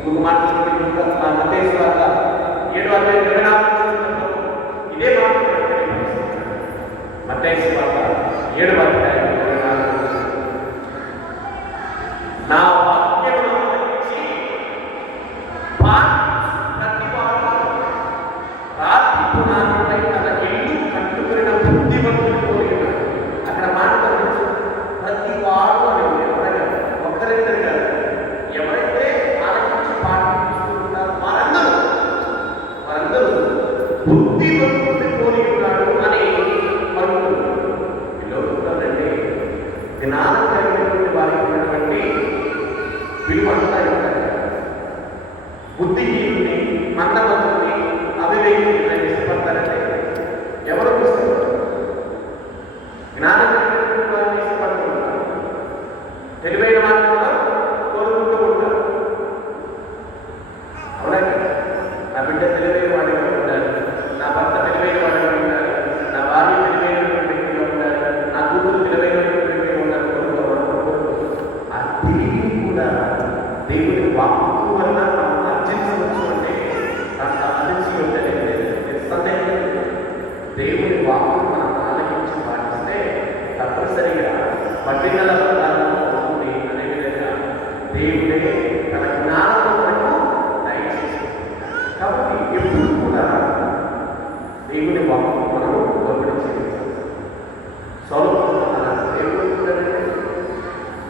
ನಿಮಗೆ ಮಾತನಾಡಿದ ಮತ್ತೆ ಸ್ವಾರ್ಥ ಏಳು ಅಂದರೆ ಇದೇ ಮಾತು ಮತ್ತೆ ಸ್ವಾರ್ಥ ಏಳು ನಾವ್ ನಾವು ವಾಕ್ಯವನ್ನು ಪಾತ್ರ విలువస్తాయి బుద్ధిహీనుని మందమతుని అవివేకి నిస్పందనంటే ఎవరు పుస్తకం జ్ఞానం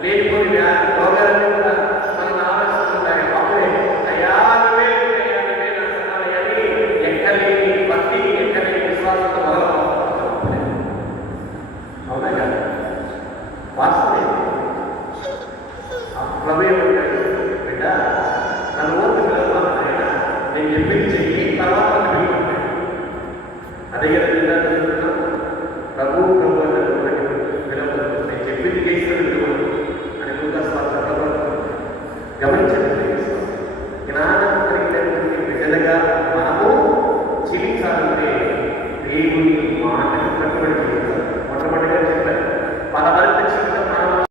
Vem por we will